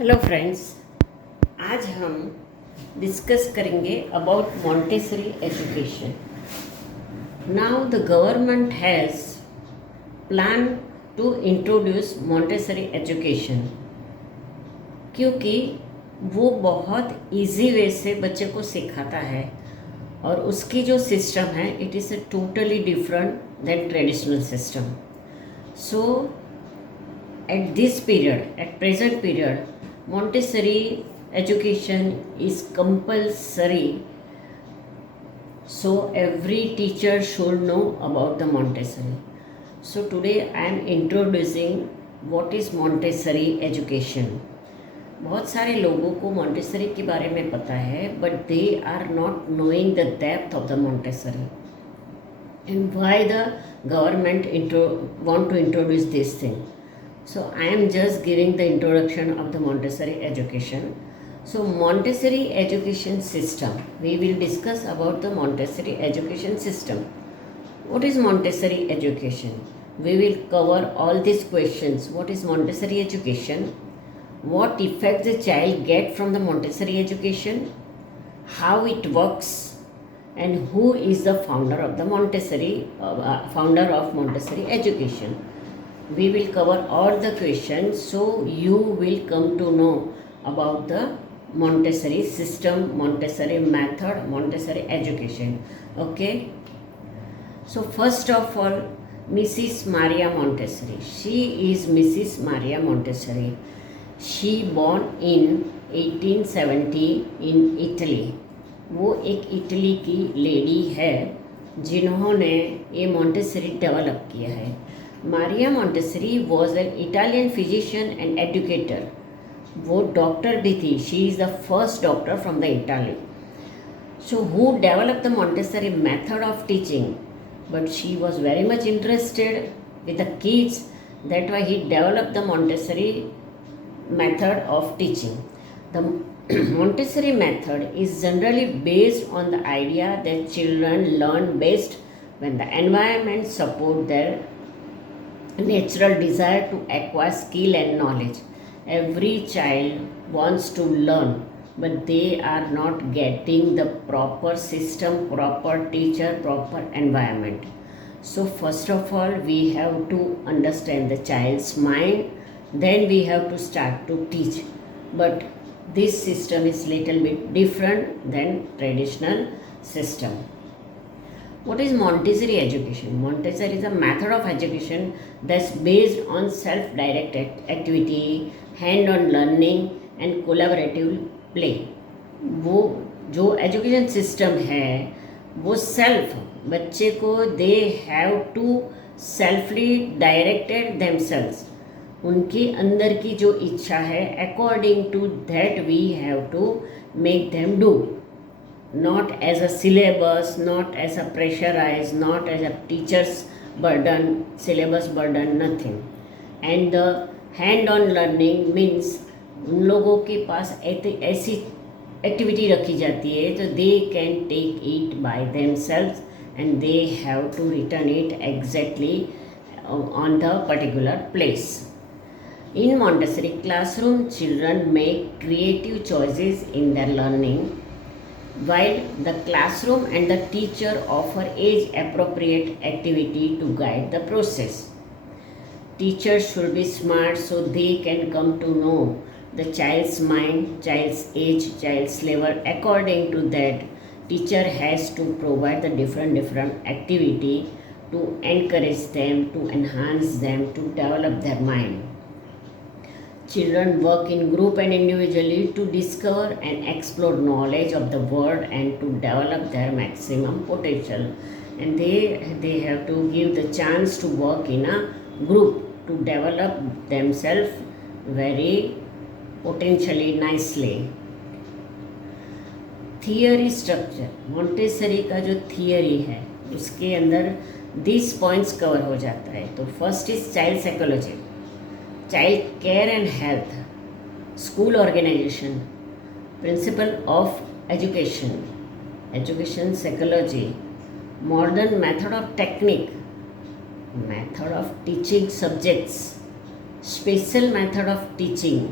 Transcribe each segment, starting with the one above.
Hello friends, आज हम discuss करेंगे about Montessori education. Now the government has plan to introduce Montessori education, क्योंकि वो बहुत इजी वे से बच्चे को सिखाता है और उसकी जो सिस्टम है it is totally different than traditional system. So at present period, Montessori education is compulsory, so every teacher should know about the Montessori. So today I am introducing what is Montessori education. बहुत सारे लोगों को Montessori के बारे में पता है, but they are not knowing the depth of the Montessori and why the government want to introduce this thing. So I am just giving the introduction of the Montessori education. So Montessori education system, we will discuss about the Montessori education system. What is Montessori education? We will cover all these questions. What is Montessori education? What effects the child get from the Montessori education? How it works? And who is the founder of the founder of Montessori education? We will cover all the questions, so you will come to know about the Montessori system, Montessori method, Montessori education. Okay. So first of all, Mrs. Maria Montessori. She is Mrs. Maria Montessori. She born in 1870 in Italy. वो एक Italy की lady है जिन्होंने ये Montessori develop किया है. Maria Montessori was an Italian physician and educator. वो doctor भी थी. She is the first doctor from the Italy. So who develop the Montessori method of teaching, but she was very much interested with the kids. That why he develop the Montessori method of teaching. The Montessori method is generally based on the idea that children learn best when the environment support their natural desire to acquire skill and knowledge. Every child wants to learn, but they are not getting the proper system, proper teacher, proper environment. So first of all, we have to understand the child's mind. Then we have to start to teach. But this system is little bit different than traditional system. What is Montessori education? Montessori is a method of education that's based on self-directed activity, hand-on learning and collaborative play. वो जो education system है वो self बच्चे को they have to selfly directed themselves. उनके अंदर की जो इच्छा है according to that we have to make them do, not as a syllabus, not as a pressurize, not as a teachers burden, syllabus burden, nothing. And the hand on learning means उन लोगों के पास ऐसी activity रखी जाती है तो they can take it by themselves and they have to return it exactly on the particular place. In Montessori classroom, children make creative choices in their learning, while the classroom and the teacher offer age-appropriate activity to guide the process. Teachers should be smart so they can come to know the child's mind, child's age, child's level. According to that, teacher has to provide the different activity to encourage them, to enhance them, to develop their mind. Children work in group and individually to discover and explore knowledge of the world and to develop their maximum potential. And they have to give the chance to work in a group to develop themselves very potentially nicely. Theory structure, Montessori का जो theory है उसके अंदर 10 points cover हो जाता है. तो first is child psychology, child care and health, school organization, principle of education, education psychology, modern method of technique, method of teaching subjects, special method of teaching,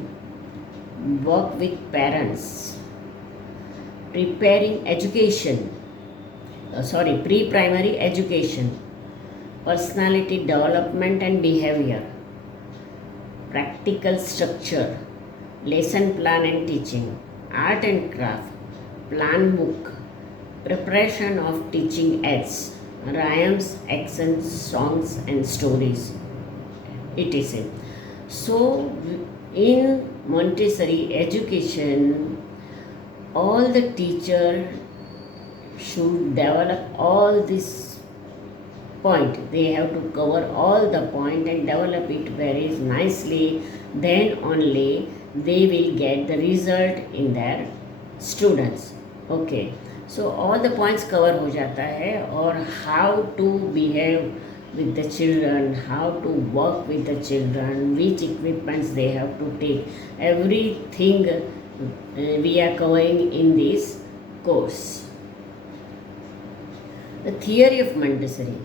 work with parents, preparing education, pre-primary education, personality development and behavior, practical structure, lesson plan and teaching, art and craft, plan book, preparation of teaching aids, rhymes, accents, songs and stories, etc. So, in Montessori education, all the teacher should develop all this point. They have to cover all the point and develop it very nicely. Then only they will get the result in their students. Okay. So all the points cover हो जाता है और how to behave with the children, how to work with the children, which equipments they have to take. Everything we are covering in this course. The theory of Montessori.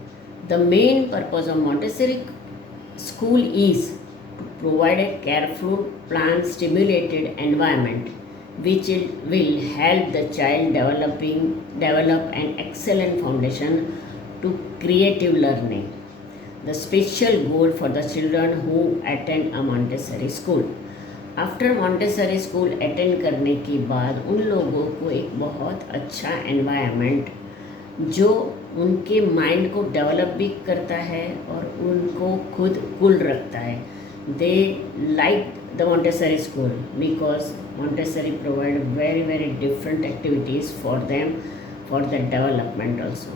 The main purpose of Montessori school is to provide a careful, planned, stimulated environment which will help the child develop an excellent foundation to creative learning. The special goal for the children who attend a Montessori school. After Montessori school attend करने के बाद उन लोगों को एक बहुत अच्छा environment जो उनके माइंड को डेवलप भी करता है और उनको खुद कूल रखता है. They like the Montessori school because Montessori provide very different activities for them for the development also.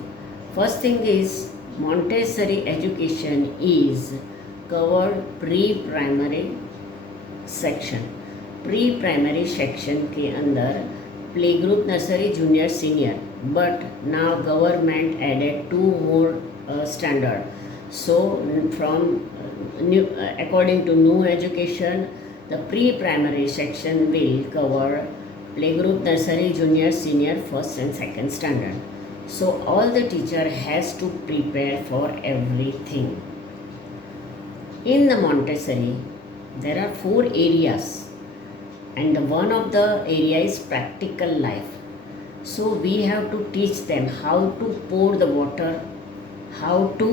First thing is Montessori education is covered pre-primary section. Pre primary section के अंदर play group, nursery, junior, senior, but now government aided 2 more standard. So from according to new education, the pre-primary section will cover play group, nursery, junior, senior, first and second standard. So all the teacher has to prepare for everything. In the Montessori, there are 4 areas and one of the area is practical life. So we have to teach them how to pour the water, how to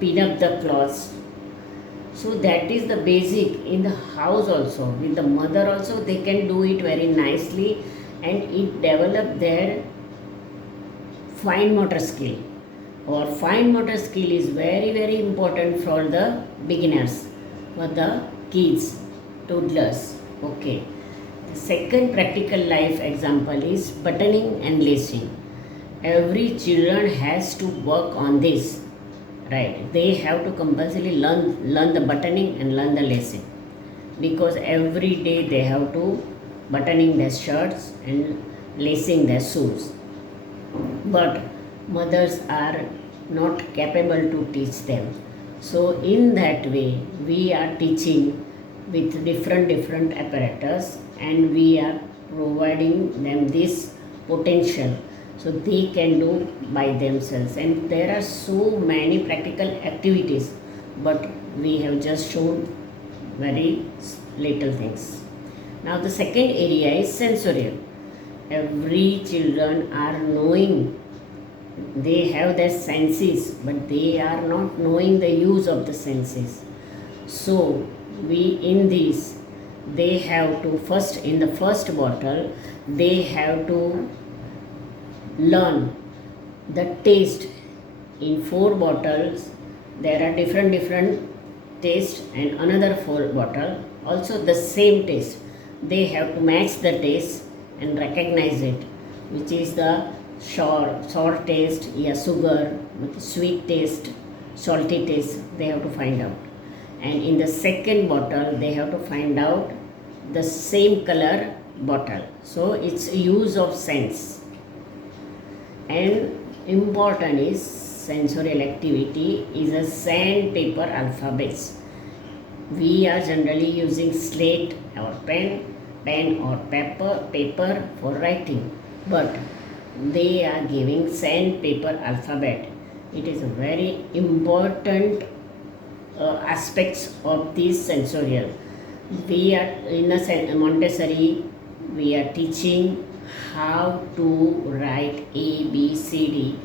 pin up the cloths. So that is the basic in the house also. With the mother also they can do it very nicely and it develop their fine motor skill. Or fine motor skill is very important for the beginners, for the kids, toddlers. Okay. The second practical life example is buttoning and lacing. Every children has to work on this, right? They have to compulsorily learn the buttoning and learn the lacing because every day they have to buttoning their shirts and lacing their shoes. But mothers are not capable to teach them. So in that way we are teaching with different apparatus and we are providing them this potential so they can do by themselves. And there are so many practical activities but we have just shown very little things. Now the second area is sensorial. Every children are knowing, they have their senses but they are not knowing the use of the senses. So we in this they have to first in the first bottle they have to learn the taste. In 4 bottles there are different taste and another 4 bottle also the same taste. They have to match the taste and recognize it, which is the sour taste, yeah, sugar, sweet taste, salty taste, they have to find out. And in the second bottle they have to find out the same color bottle. So it's use of sense. And important is sensorial activity is a sandpaper alphabets. We are generally using slate or pen or paper for writing, but they are giving sandpaper alphabet. It is a very important aspects of this sensorial. We are in a Montessori, we are teaching how to write A, B, C, D.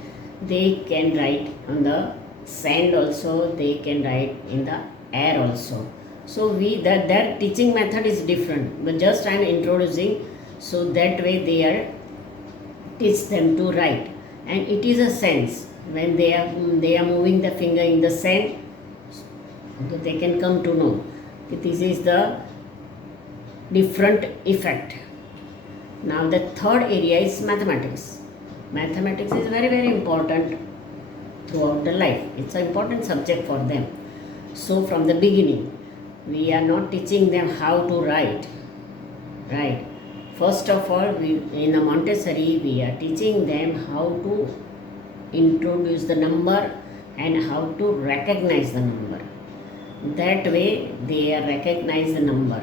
They can write on the sand also, they can write in the air also. So their teaching method is different, but just I am introducing, so that way they are teach them to write. And it is a sense when they are moving the finger in the sand, so they can come to know that this is the different effect. Now the third area is mathematics. Mathematics is very very important throughout the life. It's an important subject for them. So from the beginning, we are not teaching them how to write, right? First of all, in a Montessori, we are teaching them how to introduce the number and how to recognize the number. That way, they recognize the number,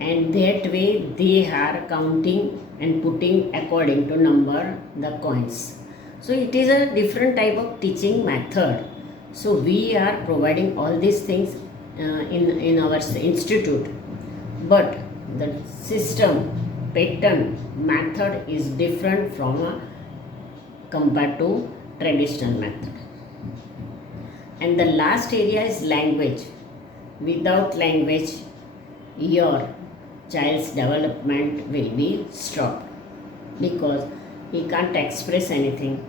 and that way they are counting and putting according to number the coins. So it is a different type of teaching method. So we are providing all these things in our institute, but the system, pattern, method is different from compared to traditional method. And the last area is language. Without language, your child's development will be stopped, because he can't express anything,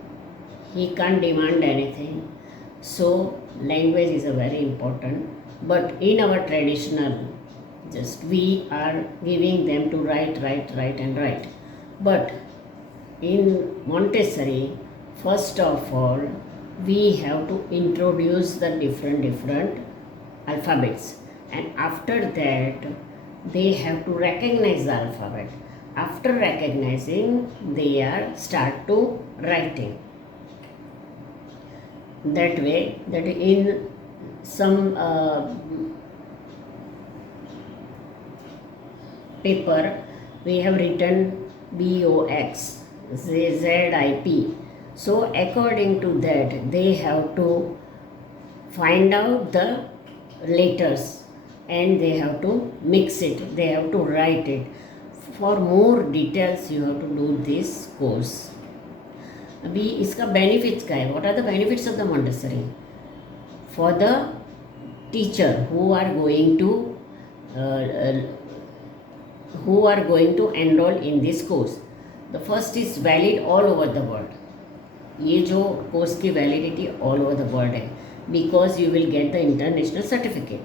he can't demand anything. So language is a very important. But in our traditional, just we are giving them to write, and write. But in Montessori, first of all, we have to introduce the different alphabets, and after that they have to recognize the alphabet. After recognizing, they are start to writing. That way, that in some paper we have written BOX, ZIP. So according to that, they have to find out the letters and they have to mix it, they have to write it. For more details, you have to do this course. अभी इसका benefits क्या है? What are the benefits of the Montessori for the teacher who are going to enroll in this course? The first is valid all over the world. ये जो course की validity all over the world है, because you will get the international certificate,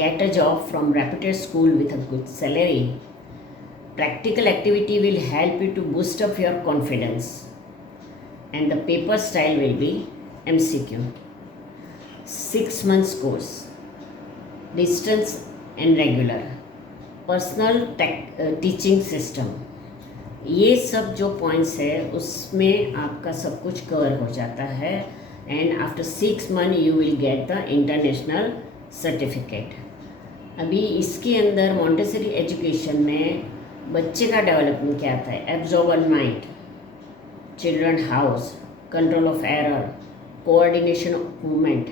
get a job from reputed school with a good salary. Practical activity will help you to boost up your confidence, and the paper style will be MCQ. 6 months course, distance and regular, personal teaching system. ये सब जो points है उसमें आपका सब कुछ cover हो जाता है, and after 6 months you will get the international certificate. अभी इसके अंदर मॉन्टेसरी एजुकेशन में बच्चे का डेवलपमेंट क्या आता है? Absorber mind, children house, control of error, coordination of movement,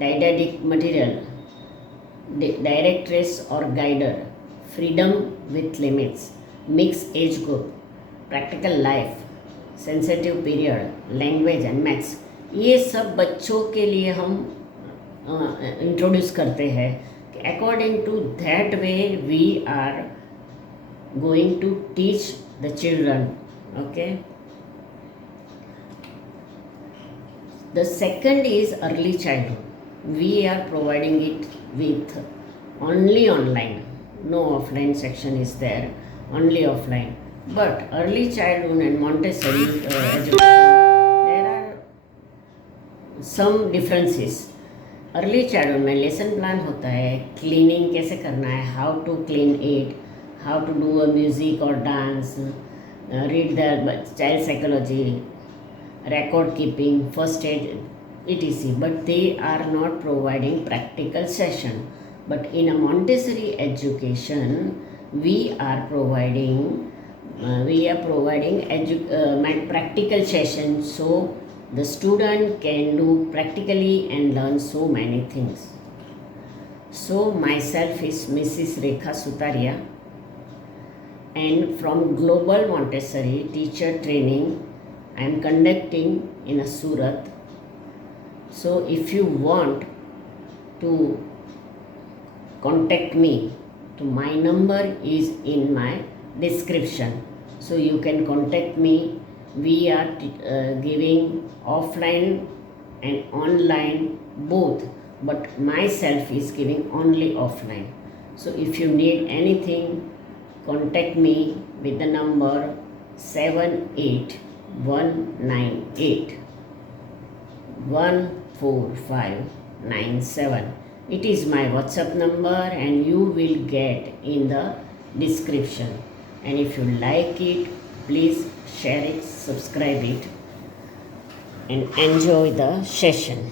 didactic material, directress और guider, freedom with limits, mix age group, practical life, sensitive period, language and maths. ये सब बच्चों के लिए हम इंट्रोड्यूस करते हैं. According to that way we are going to teach the children. Okay. The second is early childhood. We are providing it with only online. No offline section is there, only offline. But early childhood and Montessori education, there are some differences. Early childhood में lesson plan होता है, cleaning कैसे करना है, how to clean it, how to do a music or dance, read the child psychology, record keeping, first aid, etc. But they are not providing practical session. But in a Montessori education, we are providing practical session, so the student can do practically and learn so many things. So myself is Mrs. Rekha Sutaria, and from Global Montessori Teacher Training I am conducting in a Surat. So if you want to contact me, to my number is in my description, so you can contact me. We are giving offline and online both, but myself is giving only offline. So if you need anything, contact me with the number 78198 14597. It is my WhatsApp number and you will get in the description. And if you like it, please share it, subscribe it, and enjoy the session.